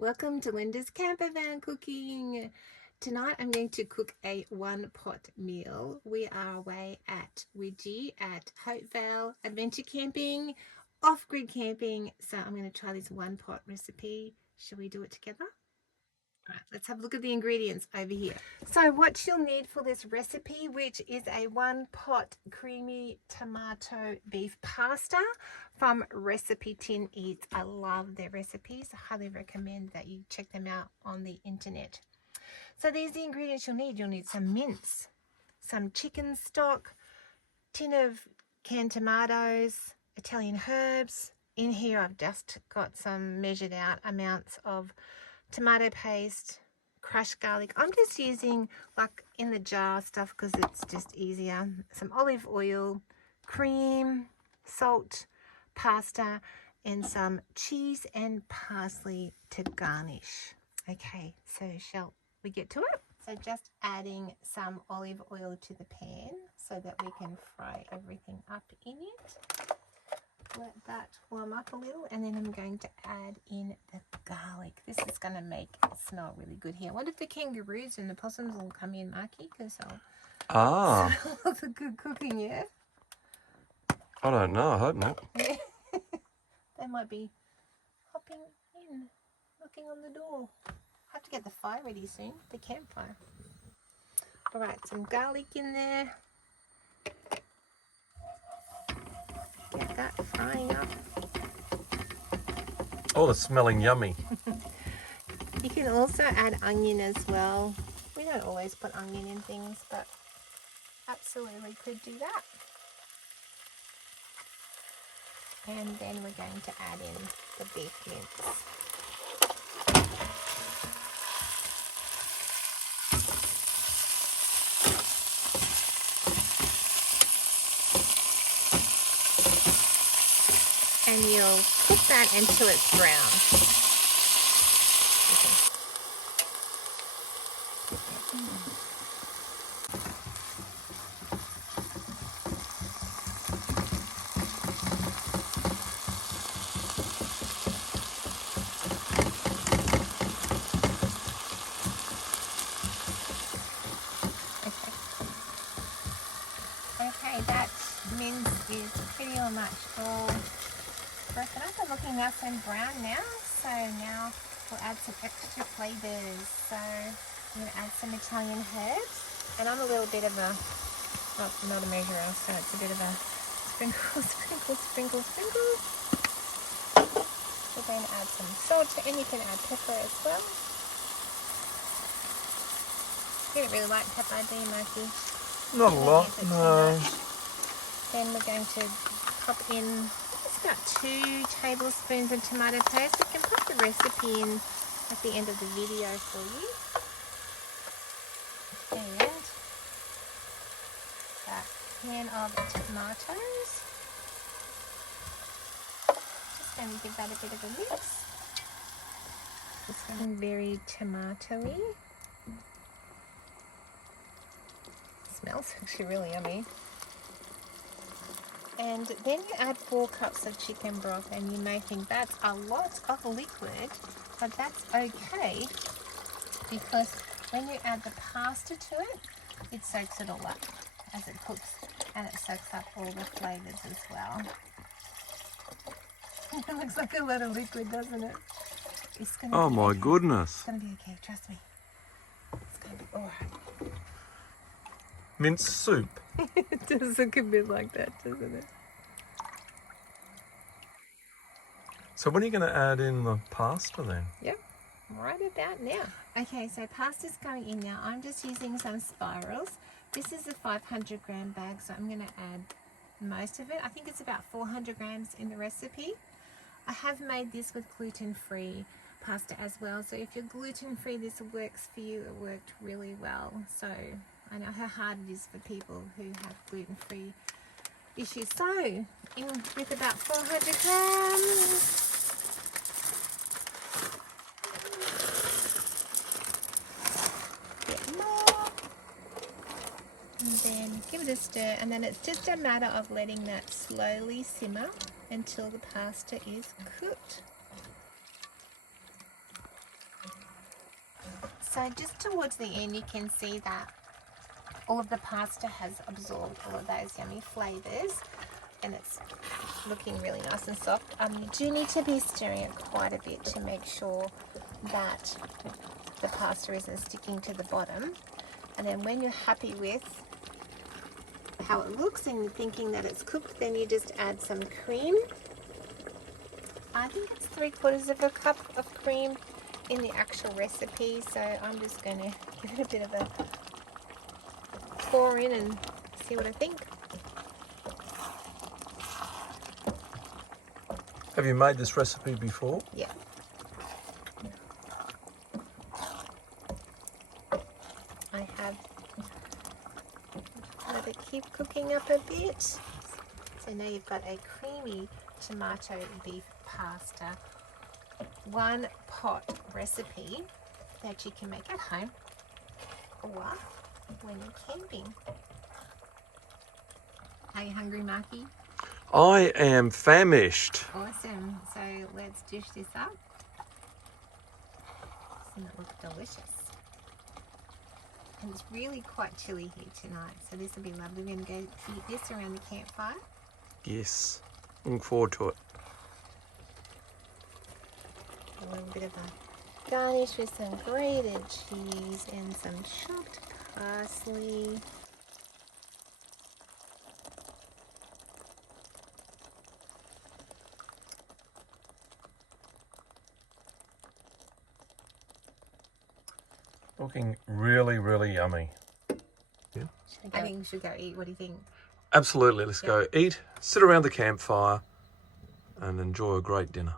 Welcome to Linda's Campervan Cooking. Tonight I'm going to cook a one-pot meal. We are away at Widgie at Hopevale Adventure Camping, off-grid camping. So I'm going to try this one-pot recipe. Shall we do it together? All right, let's have a look at the ingredients over here. So what you'll need for this recipe, which is a one-pot creamy tomato beef pasta from Recipe Tin Eats. I love their recipes. I highly recommend that you check them out on the internet. So these are the ingredients you'll need. You'll need some mince, some chicken stock, tin of canned tomatoes, Italian herbs. In here I've just got some measured out amounts of tomato paste, crushed garlic. I'm just using like in the jar stuff because it's just easier. Some olive oil, cream, salt, pasta, and some cheese and parsley to garnish. Okay, so shall we get to it? So just adding some olive oil to the pan so that we can fry everything up in it. Let that warm up a little, and then I'm going to add in the garlic. This is going to make it smell really good here. I wonder if the kangaroos and the possums will come in, Marky, because I'll smell the good cooking, yeah? I don't know, I hope not. Yeah. They might be hopping in, knocking on the door. I have to get the fire ready soon, the campfire. All right, some garlic in there. Get that frying up. Oh, it's smelling yummy. You can also add onion as well. We don't always put onion in things, but absolutely could do that. And then we're going to add in the beef mince. And you'll cook that until it's brown. Okay, that mince is pretty much all broken up and looking nice and brown now. So now we'll add some extra flavors. So I'm going to add some Italian herbs. And I'm a little bit of a, well, not a measurer, so it's a bit of a sprinkle, sprinkle, sprinkle, sprinkle. We're going to add some salt, and you can add pepper as well. You don't really like pepper, do you, Marky? Not a lot, no. Then we're going to pop in just about 2 tablespoons of tomato paste. We can put the recipe in at the end of the video for you. And that can of tomatoes. Just going to give that a bit of a mix. It's going to be very tomatoey. Smells actually really yummy. And then you add 4 cups of chicken broth, and you may think that's a lot of liquid, but that's okay because when you add the pasta to it, it soaks it all up as it cooks, and it soaks up all the flavors as well. It looks like a lot of liquid, doesn't it? It's gonna Oh be my okay. goodness. It's going to be okay, trust me. It's going to be alright. Mince soup. It does look a bit like that, doesn't it? So when are you going to add in the pasta then? Yep, right about now. Okay, so pasta's going in now. I'm just using some spirals. This is a 500 gram bag, so I'm going to add most of it. I think it's about 400 grams in the recipe. I have made this with gluten-free pasta as well, so if you're gluten-free, this works for you. It worked really well. So I know how hard it is for people who have gluten-free issues. So in with about 400 grams. And then give it a stir, and then it's just a matter of letting that slowly simmer until the pasta is cooked. So just towards the end you can see that all of the pasta has absorbed all of those yummy flavours and it's looking really nice and soft. You do need to be stirring it quite a bit to make sure that the pasta isn't sticking to the bottom. And then when you're happy with how it looks and you're thinking that it's cooked, then you just add some cream. I think it's 3/4 cup of cream in the actual recipe, so I'm just going to give it a bit of a pour in and see what I think. Have you made this recipe before? Yeah. I have. Let it keep cooking up a bit. So now you've got a creamy tomato beef pasta, one pot recipe that you can make at home or when you're camping. Are you hungry, Marky? I am famished. Awesome. So let's dish this up. Doesn't it look delicious? And it's really quite chilly here tonight, so this will be lovely. We're going to go eat this around the campfire. Yes, looking forward to it. A little bit of a garnish with some grated cheese and some chopped parsley. Looking really, really yummy. Yeah. I think we should go eat. What do you think? Absolutely. Let's go eat, sit around the campfire and enjoy a great dinner.